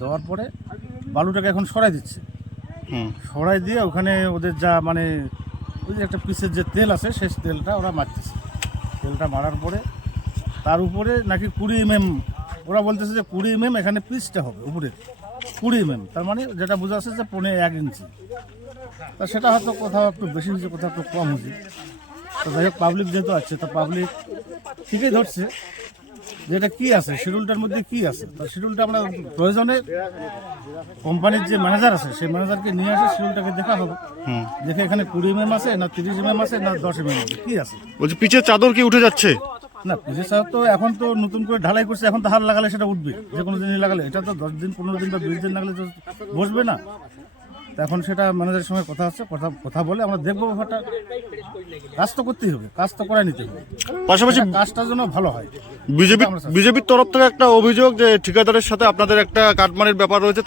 দেওয়ার পরে বালুটাকে এখন সরাই দিচ্ছে। সরাই দিয়ে ওখানে ওদের যা মানে ওই যে একটা পিসের যে তেল আছে সেই তেলটা ওরা মারতেছে। তেলটা মারার পরে তার উপরে নাকি কুড়ি এম ওরা বলতেছে যে কুড়ি এম এখানে পিসটা হবে উপরে। কুড়ি এম তার মানে যেটা বোঝা যাচ্ছে যে পনে এক ইঞ্চি। তা সেটা হয়তো কোথাও একটু বেশি হয়েছে কোথাও একটু কম হয়েছে। তো যাই হোক পাবলিক যেহেতু আছে তা পাবলিক ঠিকই ধরছে। যে কি আছে শিডিউলটার মধ্যে কি আছে? তা শিডিউলটা আমরা প্রয়োজনে কোম্পানির যে ম্যানেজার আছে সেই ম্যানেজারকে নিয়ে আসে শিডিউলটাকে দেখা হবে। হুম। দেখে এখানে কুড়ি এম আছে না তিরিশ এম আছে না দশ এম আছে কি আছে? বলছি পিছের চাদর কি উঠে যাচ্ছে? না পুজো সাহেব তো এখন তো নতুন করে ঢালাই করছে এখন তো হাল লাগালে সেটা উঠবে। যে কোনো দিনই লাগালে এটা তো দশ দিন পনেরো দিন বা বিশ দিন লাগালে তো বসবে না। এখন সেটা ম্যানেজারের সঙ্গে কথা হচ্ছে কথা কথা বলে আমরা দেখব ব্যাপারটা। কাজ তো করতেই হবে কাজ তো করাই নিতে হবে। পাশাপাশি কাজটার কাজটা যেন ভালো হয়। বিজেপি বিজেপির তরফ থেকে একটা অভিযোগ যে ঠিকাদারের সাথে আপনাদের একটা কাটমানির ব্যাপার রয়েছে